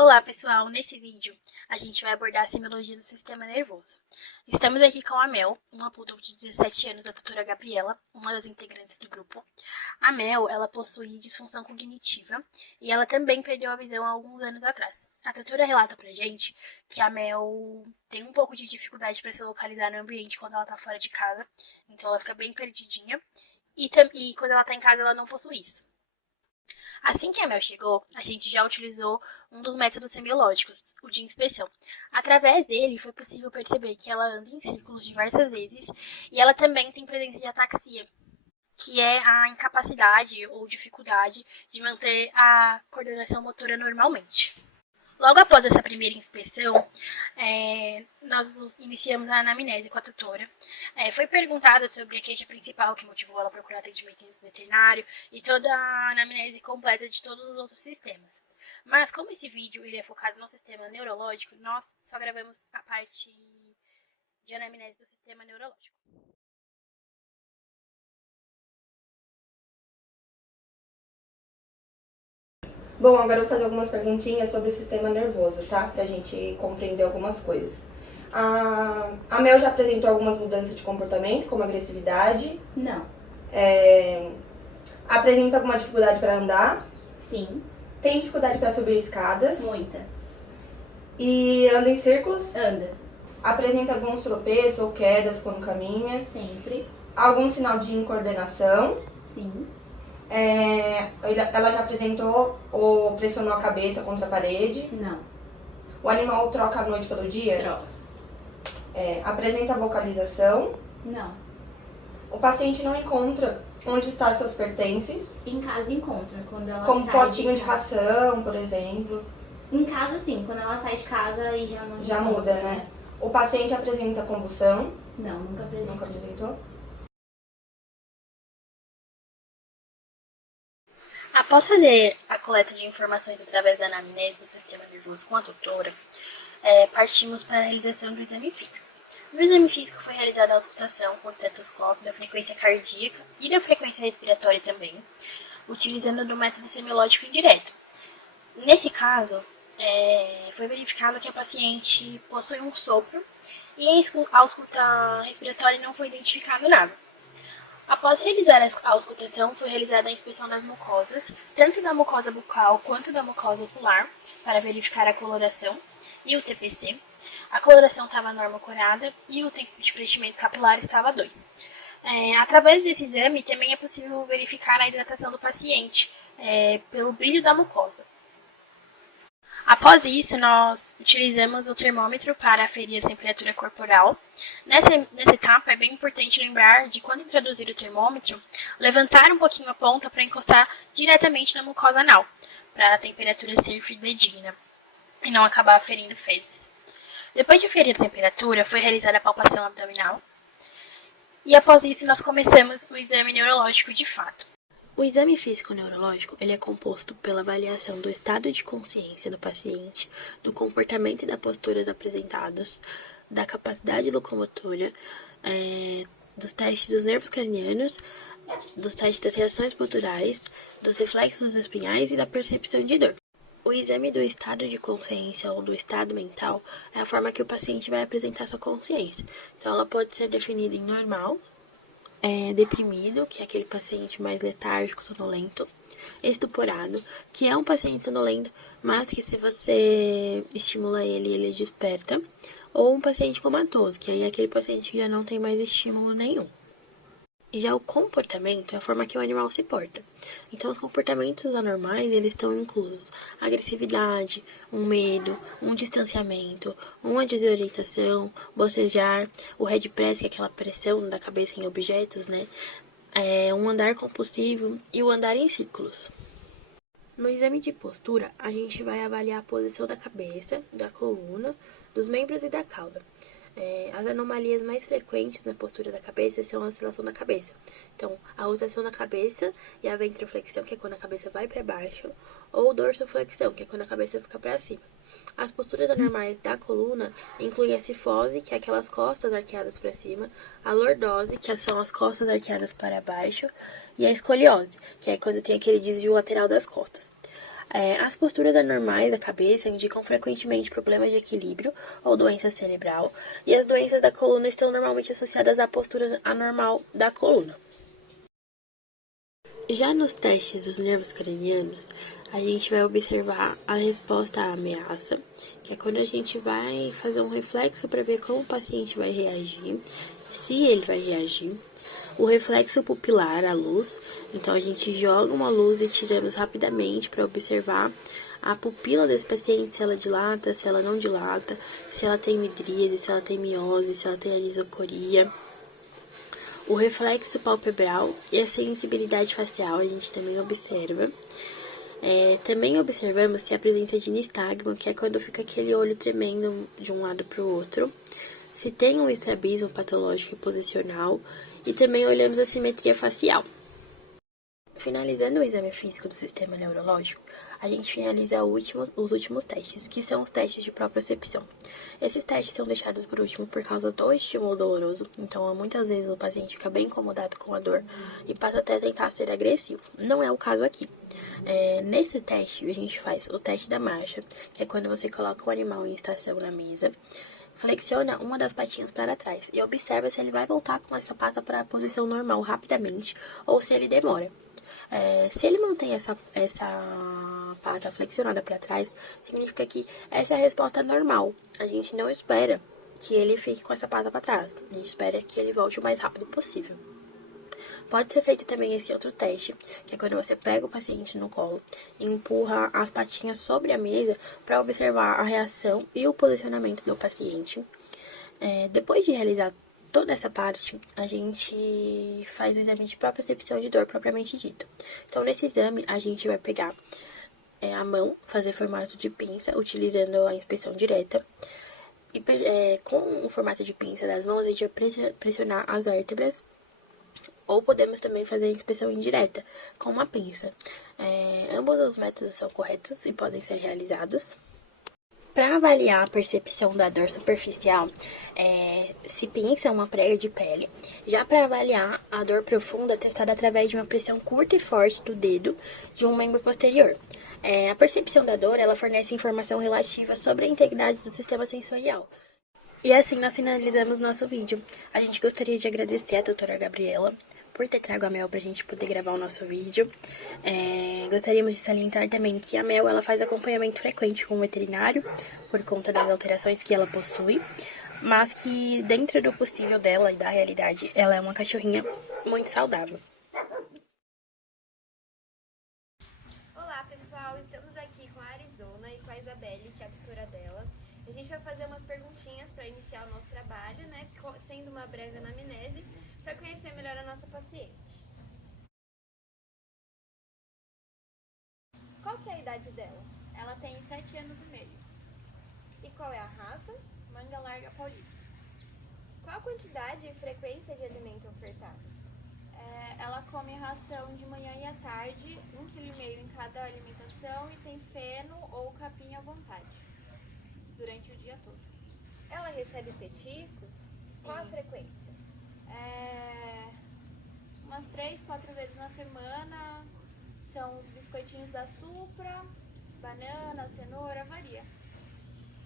Olá pessoal, nesse vídeo a gente vai abordar a semiologia do sistema nervoso. Estamos aqui com a Mel, uma poodle de 17 anos da tutora Gabriela, uma das integrantes do grupo. A Mel, ela possui disfunção cognitiva e ela também perdeu a visão há alguns anos atrás. A tutora relata pra gente que a Mel tem um pouco de dificuldade para se localizar no ambiente quando ela tá fora de casa, então ela fica bem perdidinha e quando ela tá em casa ela não possui isso. Assim que a Mel chegou, a gente já utilizou um dos métodos semiológicos, o de inspeção. Através dele, foi possível perceber que ela anda em círculos diversas vezes e ela também tem presença de ataxia, que é a incapacidade ou dificuldade de manter a coordenação motora normalmente. Logo após essa primeira inspeção, nós iniciamos a anamnese com a tutora. Foi perguntada sobre a queixa principal que motivou ela a procurar atendimento veterinário e toda a anamnese completa de todos os outros sistemas. Mas como esse vídeo ele é focado no sistema neurológico, nós só gravamos a parte de anamnese do sistema neurológico. Bom, agora eu vou fazer algumas perguntinhas sobre o sistema nervoso, tá? Pra gente compreender algumas coisas. A Mel já apresentou algumas mudanças de comportamento, como agressividade? Não. Apresenta alguma dificuldade para andar? Sim. Tem dificuldade para subir escadas? Muita. E anda em círculos? Anda. Apresenta alguns tropeços ou quedas quando caminha? Sempre. Algum sinal de incoordenação? Sim. Ela já apresentou ou pressionou a cabeça contra a parede? Não. O animal troca a noite pelo dia? Troca. Apresenta vocalização? Não. O paciente não encontra onde estão seus pertences? Em casa encontra, quando ela Como sai potinho de casa. ração, por exemplo. Em casa sim, quando ela sai de casa aí já não Já muda, né? O paciente apresenta convulsão? Não, nunca apresentou. Nunca apresentou? Após fazer a coleta de informações através da anamnese do sistema nervoso com a tutora, partimos para a realização do exame físico. No exame físico foi realizada a auscultação com o estetoscópio da frequência cardíaca e da frequência respiratória também, utilizando do método semiológico indireto. Nesse caso, foi verificado que a paciente possui um sopro e a ausculta respiratória não foi identificado nada. Após realizar a auscultação, foi realizada a inspeção das mucosas, tanto da mucosa bucal quanto da mucosa ocular, para verificar a coloração e o TPC. A coloração estava normal-corada e o tempo de preenchimento capilar estava 2. Através desse exame, também é possível verificar a hidratação do paciente pelo brilho da mucosa. Após isso, nós utilizamos o termômetro para aferir a temperatura corporal. Nessa etapa, é bem importante lembrar de, quando introduzir o termômetro, levantar um pouquinho a ponta para encostar diretamente na mucosa anal, para a temperatura ser fidedigna e não acabar aferindo fezes. Depois de aferir a temperatura, foi realizada a palpação abdominal. E após isso, nós começamos o exame neurológico de fato. O exame físico-neurológico ele é composto pela avaliação do estado de consciência do paciente, do comportamento e da postura apresentados, da capacidade locomotora, dos testes dos nervos cranianos, dos testes das reações posturais, dos reflexos espinhais e da percepção de dor. O exame do estado de consciência ou do estado mental é a forma que o paciente vai apresentar sua consciência. Então, ela pode ser definida em normal, deprimido, que é aquele paciente mais letárgico, sonolento, estuporado, que é um paciente sonolento, mas que se você estimula ele, ele desperta, ou um paciente comatoso, que aí é aquele paciente que já não tem mais estímulo nenhum. E já o comportamento é a forma que o animal se porta. Então, os comportamentos anormais, eles estão inclusos agressividade, um medo, um distanciamento, uma desorientação, bocejar, o head press, que é aquela pressão da cabeça em objetos, né? Um andar compulsivo e o andar em círculos. No exame de postura, a gente vai avaliar a posição da cabeça, da coluna, dos membros e da cauda. As anomalias mais frequentes na postura da cabeça são a oscilação da cabeça. Então, a rotação da cabeça e a ventroflexão, que é quando a cabeça vai para baixo, ou dorsoflexão, que é quando a cabeça fica para cima. As posturas anormais da coluna incluem a cifose, que é aquelas costas arqueadas para cima, a lordose, que são as costas arqueadas para baixo, e a escoliose, que é quando tem aquele desvio lateral das costas. As posturas anormais da cabeça indicam frequentemente problemas de equilíbrio ou doença cerebral, e as doenças da coluna estão normalmente associadas à postura anormal da coluna. Já nos testes dos nervos cranianos, a gente vai observar a resposta à ameaça, que é quando a gente vai fazer um reflexo para ver como o paciente vai reagir, se ele vai reagir. O reflexo pupilar à luz, então a gente joga uma luz e tiramos rapidamente para observar a pupila desse paciente, se ela dilata, se ela não dilata, se ela tem midríase, se ela tem miose, se ela tem anisocoria. O reflexo palpebral e a sensibilidade facial a gente também observa. Também observamos se a presença de nistagmo, que é quando fica aquele olho tremendo de um lado para o outro. Se tem um estrabismo patológico e posicional. E também olhamos a simetria facial. Finalizando o exame físico do sistema neurológico, a gente finaliza os últimos testes, que são os testes de propriocepção. Esses testes são deixados por último por causa do estímulo doloroso, então muitas vezes o paciente fica bem incomodado com a dor e passa até a tentar ser agressivo. Não é o caso aqui. Nesse teste, a gente faz o teste da marcha, que é quando você coloca o animal em estação na mesa, flexiona uma das patinhas para trás e observa se ele vai voltar com essa pata para a posição normal rapidamente ou se ele demora. Se ele mantém essa pata flexionada para trás, significa que essa é a resposta normal. A gente não espera que ele fique com essa pata para trás. A gente espera que ele volte o mais rápido possível. Pode ser feito também esse outro teste, que é quando você pega o paciente no colo e empurra as patinhas sobre a mesa para observar a reação e o posicionamento do paciente. Depois de realizar toda essa parte, a gente faz o exame de propriocepção de dor propriamente dito. Então, nesse exame, a gente vai pegar a mão, fazer formato de pinça, utilizando a inspeção direta. E com o formato de pinça das mãos, a gente vai pressionar as vértebras. Ou podemos também fazer a inspeção indireta, com uma pinça. Ambos os métodos são corretos e podem ser realizados. Para avaliar a percepção da dor superficial, se pinça uma prega de pele. Já para avaliar a dor profunda, testada através de uma pressão curta e forte do dedo de um membro posterior. A percepção da dor, ela fornece informação relativa sobre a integridade do sistema sensorial. E assim nós finalizamos nosso vídeo. A gente gostaria de agradecer a doutora Gabriela por ter trago a Mel pra gente poder gravar o nosso vídeo. Gostaríamos de salientar também que a Mel ela faz acompanhamento frequente com o veterinário, por conta das alterações que ela possui, mas que dentro do possível dela e da realidade, ela é uma cachorrinha muito saudável. Olá pessoal, estamos aqui com a Arizona e com a Isabelle, que é a tutora dela. A gente vai fazer umas perguntinhas para iniciar o nosso trabalho, né, sendo uma breve anamnese, para conhecer melhor a nossa paciente. Qual que é a idade dela? Ela tem 7 anos e meio. E qual é a raça? Manga larga paulista. Qual a quantidade e frequência de alimento ofertado? Ela come ração de manhã e à tarde, 1,5 kg em cada alimentação, e tem feno ou capim à vontade, durante o dia todo. Ela recebe petiscos? Qual a frequência? Umas 3, 4 vezes na semana. São os biscoitinhos da Supra, banana, cenoura, varia.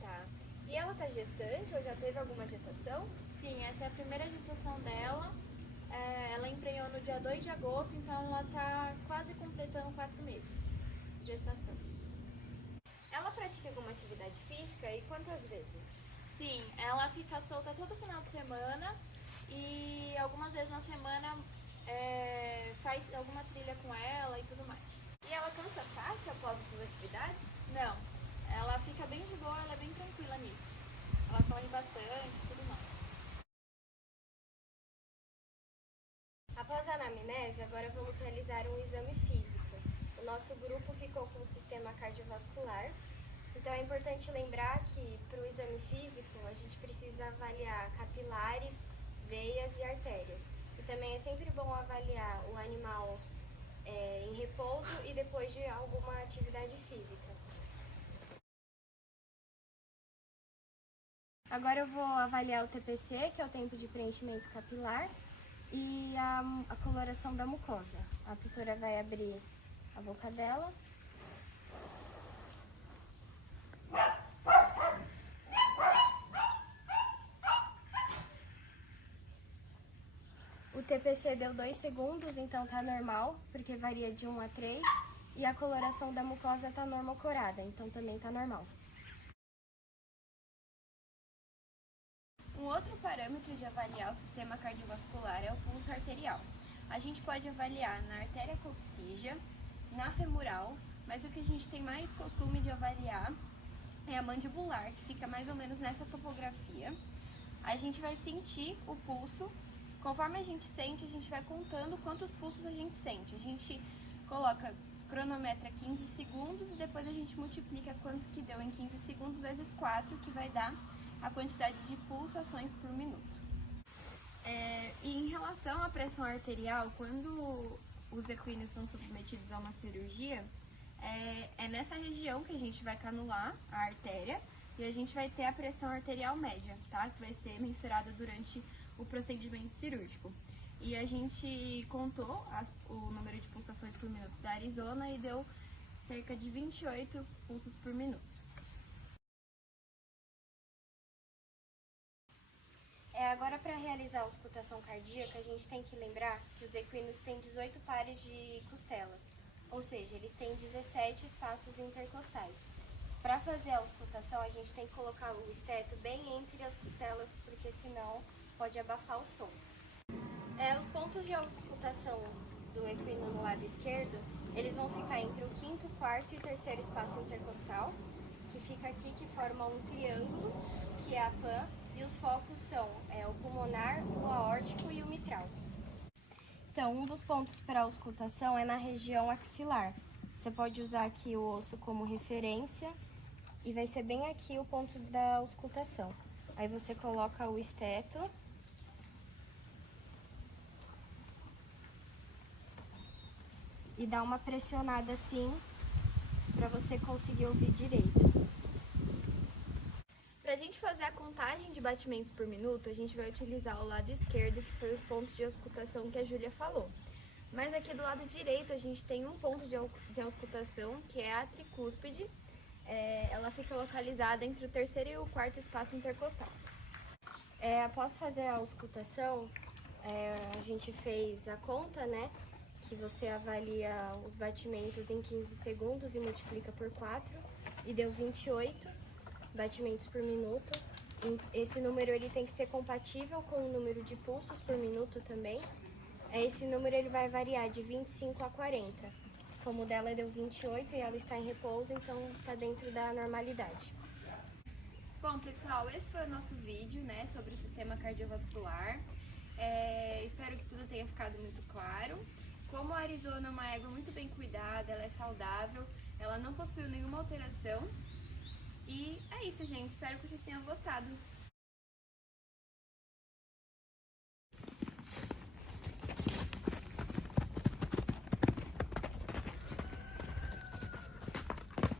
Tá. E ela tá gestante ou já teve alguma gestação? Sim, essa é a primeira gestação dela. Ela emprenhou no dia 2 de agosto, então ela tá quase completando 4 meses de gestação. Ela pratica alguma atividade física e quantas vezes? Sim, ela fica solta todo final de semana e algumas vezes na semana faz alguma trilha com ela e tudo mais. E ela cansa fácil após essas atividades? Não, ela fica bem de boa, ela é bem tranquila nisso. Ela corre bastante e tudo mais. Após a anamnese, agora vamos realizar um exame físico. O nosso grupo ficou com o sistema cardiovascular, então é importante lembrar que para o exame físico a gente precisa avaliar capilares, veias e artérias. E também é sempre bom avaliar o animal em repouso e depois de alguma atividade física. Agora eu vou avaliar o TPC, que é o tempo de preenchimento capilar, e a coloração da mucosa. A tutora vai abrir a boca dela O TPC deu 2 segundos, então tá normal, porque varia de 1 a 3. E a coloração da mucosa tá normocorada, então também tá normal. Um outro parâmetro de avaliar o sistema cardiovascular é o pulso arterial. A gente pode avaliar na artéria coxígea, na femoral, mas o que a gente tem mais costume de avaliar é a mandibular, que fica mais ou menos nessa topografia. A gente vai sentir o pulso, conforme a gente sente, a gente vai contando quantos pulsos a gente sente. A gente coloca, cronometra 15 segundos e depois a gente multiplica quanto que deu em 15 segundos vezes 4, que vai dar a quantidade de pulsações por minuto. E em relação à pressão arterial, quando os equinos são submetidos a uma cirurgia, é nessa região que a gente vai canular a artéria e a gente vai ter a pressão arterial média, tá? Que vai ser mensurada durante o procedimento cirúrgico. E a gente contou o número de pulsações por minuto da Arizona e deu cerca de 28 pulsos por minuto. Agora, para realizar a auscultação cardíaca, a gente tem que lembrar que os equinos têm 18 pares de costelas, ou seja, eles têm 17 espaços intercostais. Para fazer a auscultação, a gente tem que colocar o esteto bem entre as costelas, porque senão pode abafar o som. Os pontos de auscultação do equino no lado esquerdo, eles vão ficar entre o 5º, 4º e 3º espaço intercostal, que fica aqui, que forma um triângulo, que é a PAN, e os focos são o pulmonar, o aórtico e o mitral. Então, um dos pontos para auscultação é na região axilar. Você pode usar aqui o osso como referência e vai ser bem aqui o ponto da auscultação. Aí você coloca o esteto e dá uma pressionada assim para você conseguir ouvir direito. Para a gente fazer a contagem de batimentos por minuto, a gente vai utilizar o lado esquerdo, que foi os pontos de auscultação que a Júlia falou. Mas aqui do lado direito a gente tem um ponto de auscultação, que é a tricúspide. Ela fica localizada entre o 3º e o 4º espaço intercostal. Após fazer a auscultação, a gente fez a conta, né? Que você avalia os batimentos em 15 segundos e multiplica por 4, e deu 28 batimentos por minuto. Esse número ele tem que ser compatível com o número de pulsos por minuto também. Esse número ele vai variar de 25 a 40. Como o dela deu 28 e ela está em repouso, então está dentro da normalidade. Bom, pessoal, esse foi o nosso vídeo, né, sobre o sistema cardiovascular. Espero que tudo tenha ficado muito claro. Como a Arizona é uma égua muito bem cuidada, ela é saudável, ela não possui nenhuma alteração. E é isso, gente. Espero que vocês tenham gostado.